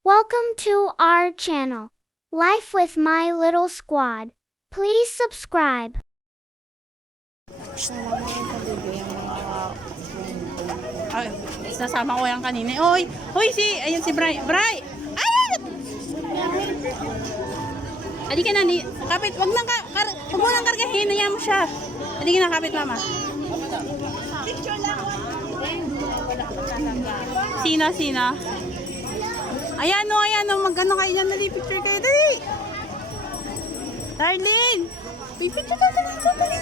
Welcome to our channel, Life with My Little Squad. Please subscribe. Ay, nasama ko yan kanina. Oy, ayun si Bray. Bray! Ay! Halika na, kapit. Wag mo nang kargahin. Hayaan mo siya. Halika na, kapit, mama. Picture lang. Sino? Ayan o. Mag-ano kayo dyan. Dali, picture kayo. Dali! Darlene! May picture ka. Dali.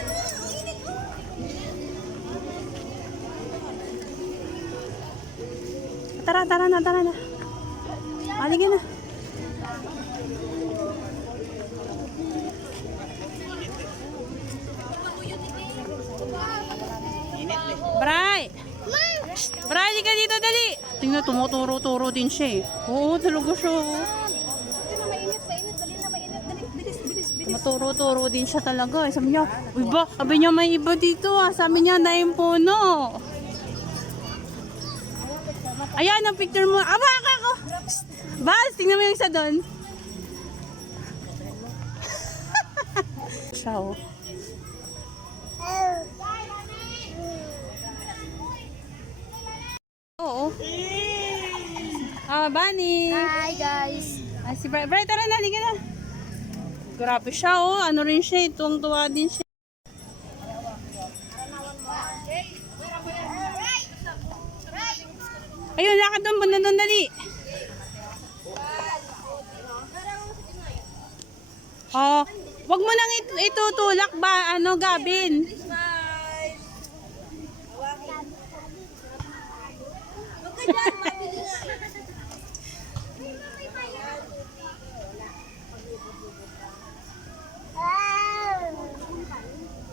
Tara na. Halika na. Bray, di ka dito, dali. Tingnan, tumuturo-turo din siya eh. Oo, talaga siya. Tumuturo-turo din siya talaga. Sabi niya, sabi niya may iba dito ah. Sabi niya, naimpuno. Ayan ang picture mo. Abaka ko. Bas, tingnan mo yung isa doon. Ciao. Oo. Bunny. Hi guys. Si Bray, tara na, halika na. Grabe siya oh. Ano rin siya, tuwang-tuwa din siya. Ayun, lakad doon, banda doon, dali. Oh, wag mo nang itutulak ba, Gabin?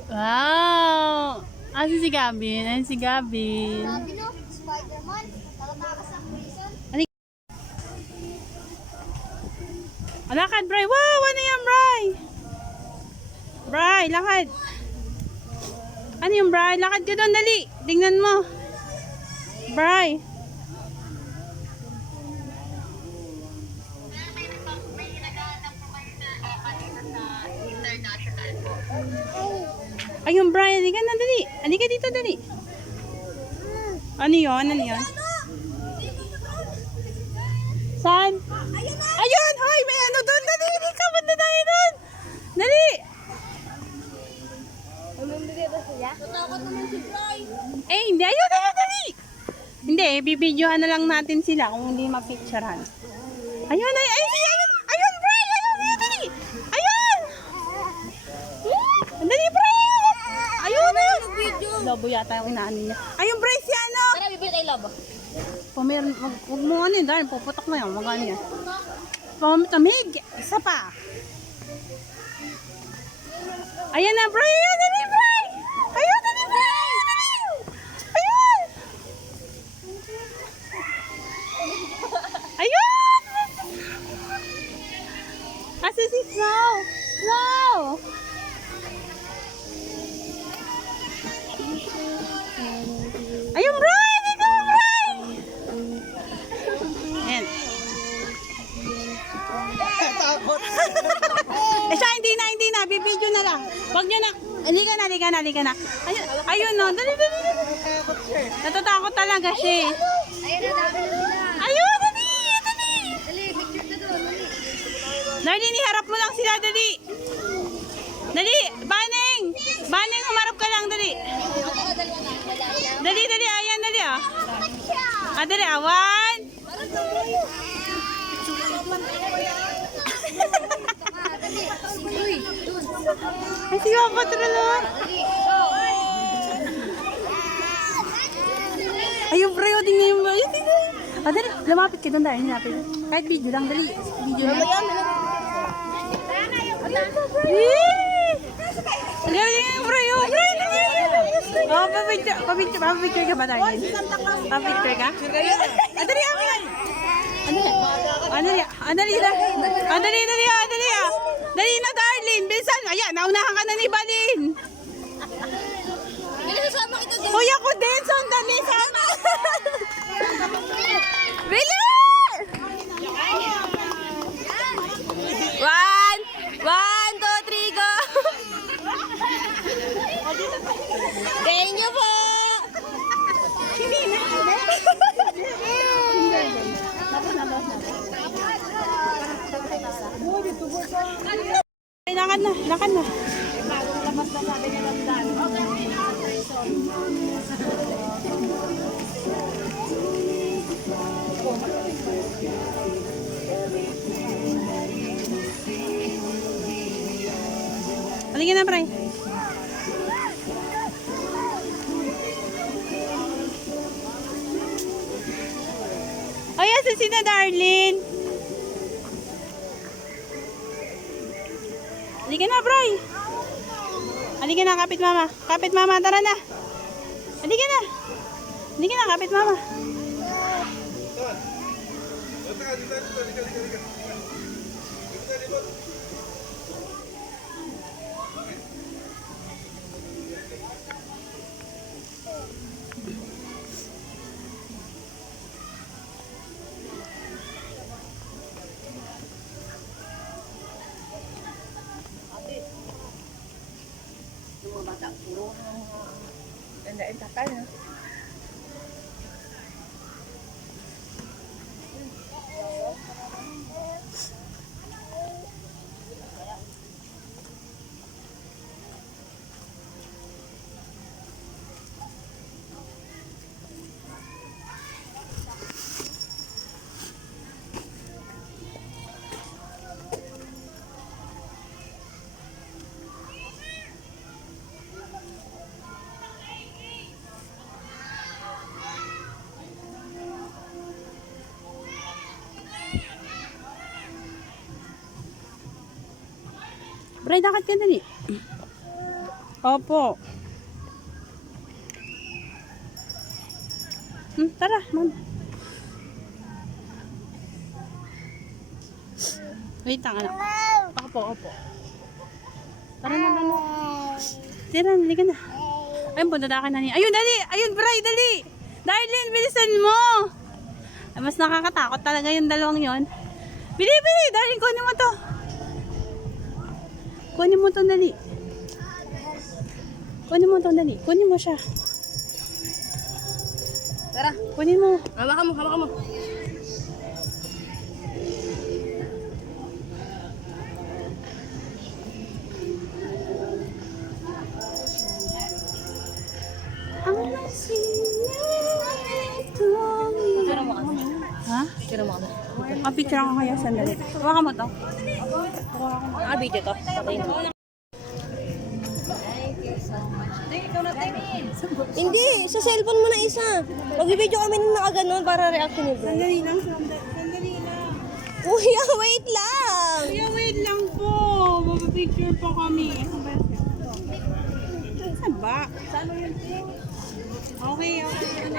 Wow! Asan si Gabin? Ayan si Gabin. Spider-Man. Nakatakas ang prison. Lakad, Bray. Wow! Ano yan, Bray? Bray, lakad. Ano yung Bray? Lakad ka doon, dali. Tingnan mo. Bray. Ayun, Bray. Halika na, dali. Halika dito, dali. Ano yun? Saan? Ayun! Hoy! May ano doon! Dali! Dali ka! Banda tayo doon! Dali! Natakot naman si Bray. Hindi! Ayun! Dali! Hindi, bibidyohan na lang natin sila kung hindi mapicturehan. Ayun! Ayun, Bray! Dali! Ayun! Dali, Bray! Ayun! Lobo yata yung inaano niya. Ayun, Bray! Si ano? Tara, bibili tayo lobo. Huwag mo ano yun, dahil puputok na yan, magano yan. Pamitamig, isa pa. Ayan na, Bray! Dali, Bray! Ayun, dali, Bray! Dali! Ayun! Ayun! Asa si Snow? Snow! Ayun, Bray! Siya, hindi na. Bibidyo na lang. Wag nyo na. Halika na. Ayun, no. Dali. Natatakot talaga siya. Ayun, dali. Dali, picture ka doon. Darlene, iharap mo lang sila, dali. Dali, Baneng, humarap ka lang, dali. Dali, ayan, dali, ah. Dali, awan. Ay, si Papa Trolo. Ayun, Bray, tingnan yung bayo. Dali, lumapit ka doon, dahil lapit. Kahit video lang, dali. Video lang. Ang galing yung Bray, Bray, dali. Oh, papicture ka ba, dahil? Papicture ka? Dali, amin. Dali na, Darlene. Bilisan. Ayan, naunahan ka na ni Balin. Sasama kita doon. Hoy, ako din. Sandali, sama. Bilis! Ay, lakad na, lakad na. Halika na, Bray. Ay, asan si na, Darlene? Halika na, Bray. Halika na, kapit mama. Kapit mama, tara na. Halika na. Halika na, kapit mama. Tandaan takal, no? Bray, lakad ka dali. Opo. Tara, mama. Wait lang, anak. Opo, opo. Tara na, mama. Tira, dali ka na. Ayun, punta ka na niya. Ayun, dali! Ayun, Bray, dali! Darlene, bilisan mo! Ay, mas nakakatakot talaga yung dalawang yon. Bili, bili! Darlene, kunin mo to. Kunin mo to, dali. Kunin mo to, dali. Kunin mo siya. Tara, Kunin mo. hawakan mo, hawakan mo. Ang masinito. Tira mo kami. Ha? Tira mo kami. Picture ako kaya, sandali. Hawakan mo to. Video to. Patayin mo. Hindi, sa cellphone mo na isa. Mag-video kami nung nakaganon para reaction ni bro. Sandali lang, sandali lang. Kuya, wait lang! Kuya, wait lang po. Magpapicture po kami. Saan ba? Saan yun? Okay, okay.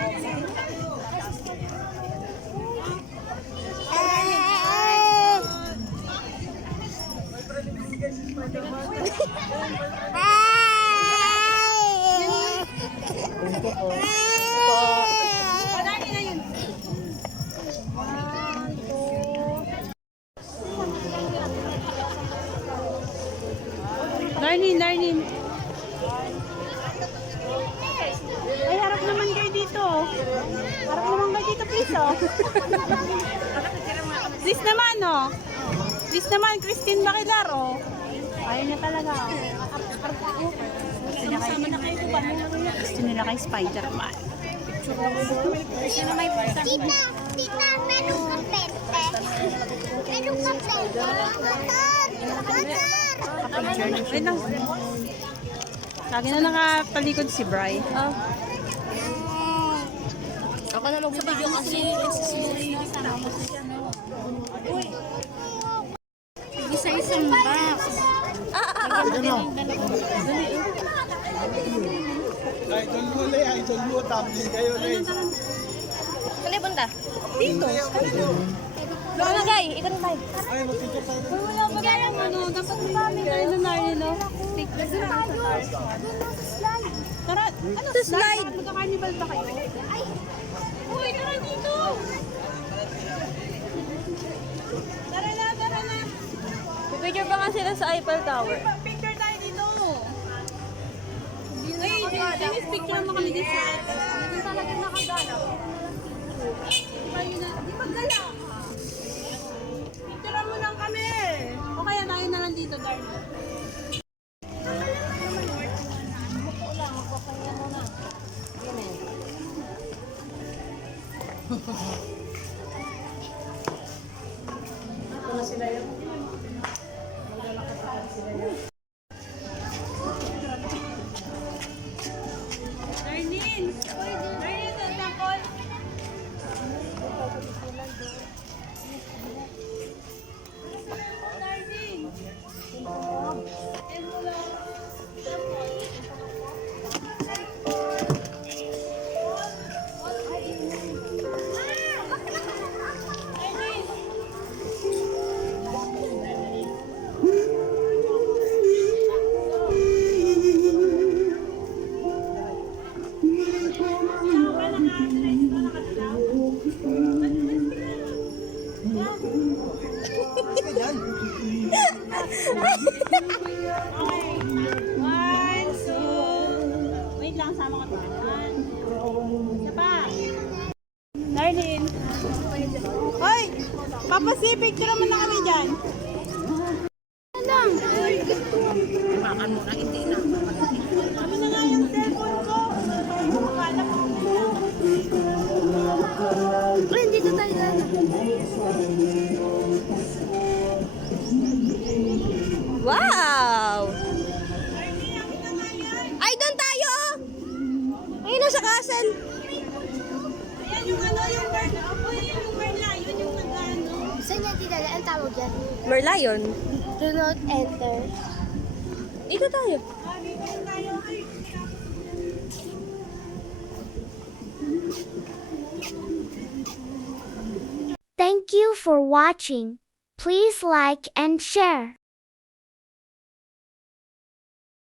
Darlene. Ay, harap naman kayo dito. Harap naman kayo dito, please, oh. Please naman, oh. Please naman, Christine Baquilar, oh. Ayaw niya talaga, oh. Gusto nila kay Spider-Man. Tita, meron ka pente. Meron ka pente. Wait lang. Lagi na nakatalikod si Bri. Ako na mag-video kasi. Isa-isang box. Idol mo na idol mo, tumbling kayo na Saan na punta? Dito. Ikaw na, guy. Ikaw na, guy. Ay, mag-picture tayo. Wala pa tayong ano, dapat namin tayo na narin, no? Tara, ano slide? Magka-carnival ba kayo? Ay! Uy, tara dito! Tara na! Picture pa nga sila sa Eiffel Tower. Picture tayo dito! Ay, Dennis, picture mo kami dito. Hindi talaga nakagalaw. Di ba yun na? Di ba galaw? Okay. 1, 2. Wait lang, sama ka pa. 1. Isa pa. Darlene. Hoy! Papasipig, picture naman na kami dyan. Kami na nga yung cellphone ko. Akala ko. Uy, dito tayo na. Wow! Ay, doon tayo! Ayun na sa castle. Ayan yung ano, yung bird. Opo, yung bird na. Yun yung nag-ano. Saan niya dinala? Ang tawag yan? Merlion. Do not enter. Dito tayo. Thank you for watching. Please like and share.